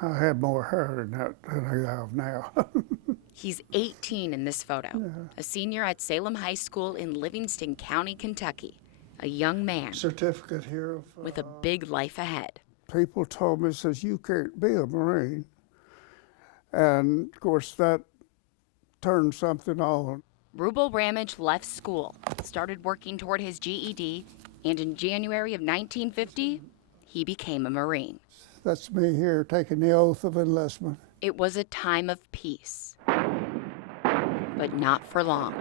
I had more hair than I have now. He's 18 in this photo, Yeah. a senior at Salem High School in Livingston County, Kentucky, a young man Certificate here of, with a big life ahead. people told me, says, you can't be a Marine. And of course that turned something on. Rubel Ramage left school, started working toward his GED, and in January of 1950, he became a Marine. That's me here taking the oath of enlistment. It was a time of peace, but not for long.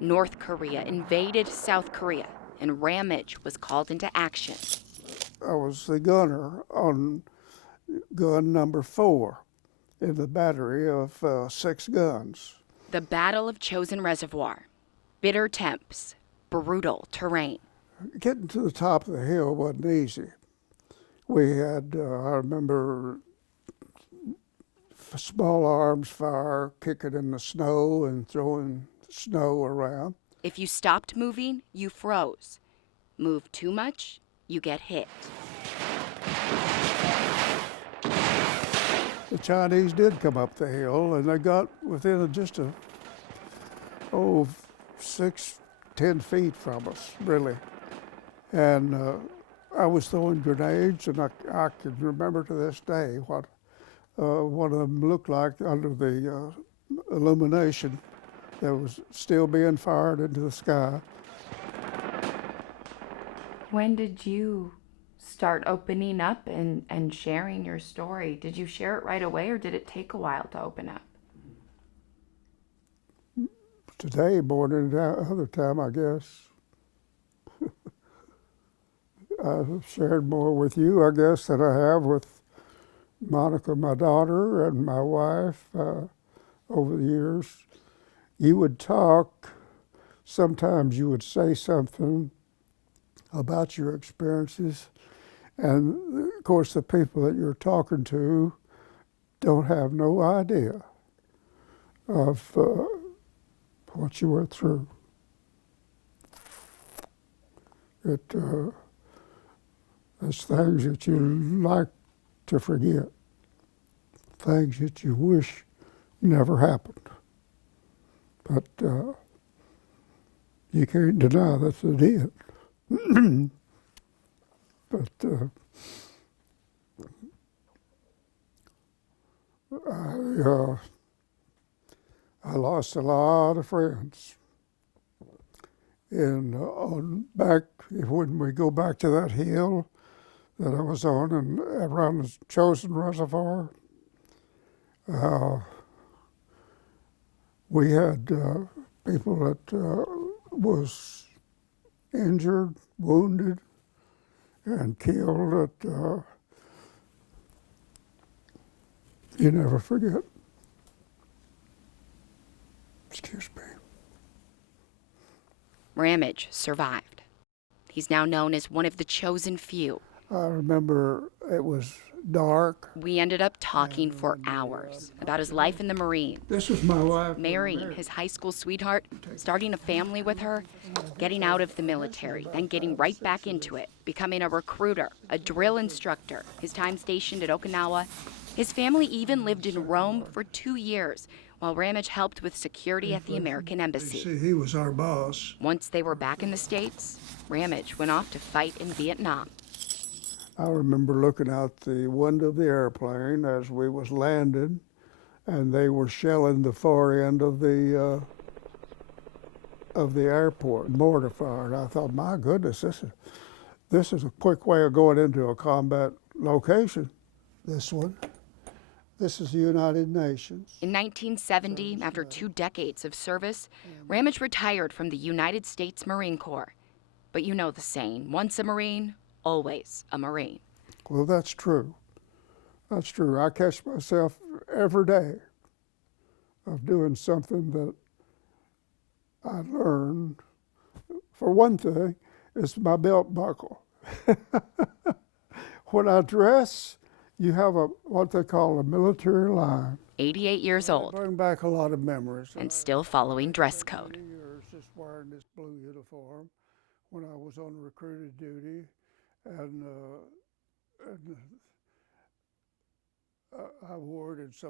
North Korea invaded South Korea, and Ramage was called into action. I was the gunner on gun number 4 in the battery of 6 guns. The Battle of Chosin Reservoir. Bitter temps, brutal terrain. Getting to the top of the hill wasn't easy. We had, I remember, small arms fire, kicking in the snow and throwing snow around. If you stopped moving, you froze. Move too much, you get hit. The Chinese did come up the hill, and they got within just 6-10 feet from us, really. And I was throwing grenades, and I can remember to this day what one of them looked like under the illumination that was still being fired into the sky. When did you start opening up and sharing your story? Did you share it right away, or did it take a while to open up? Today, more than any other time, I guess. I've shared more with you, I guess, than I have with Monica, my daughter, and my wife over the years. You would talk, sometimes you would say something about your experiences, and of course the people that you're talking to don't have no idea of what you went through. There's things that you like to forget, things that you wish never happened. But you can't deny that they did. But I lost a lot of friends. And when we go back to that hill that I was on and around the Chosin Reservoir, we had people that was injured, wounded, and killed that you never forget. Excuse me. Ramage survived. He's now known as one of the chosen few. I remember it was dark. We ended up talking for hours about his life in the Marines. This was my wife. Marrying his high school sweetheart, starting a family with her, getting out of the military, then getting right back into it, becoming a recruiter, a drill instructor, his time stationed at Okinawa. His family even lived in Rome for 2 years, while Ramage helped with security at the American Embassy. See, he was our boss. Once they were back in the States, Ramage went off to fight in Vietnam. I remember looking out the window of the airplane as we was landing, and they were shelling the far end of the airport, mortar fire. And I thought, my goodness, this is a quick way of going into a combat location. This one. This is the United Nations. In 1970, after 2 decades of service, Ramage retired from the United States Marine Corps. But you know the saying, once a Marine, always a Marine. Well, that's true. That's true. I catch myself every day of doing something that I learned. For one thing, it's my belt buckle. When I dress, you have what they call a military line. 88 years old. Bring back a lot of memories. And still following dress code. Years just wearing this blue uniform when I was on recruited duty, and I wore it in some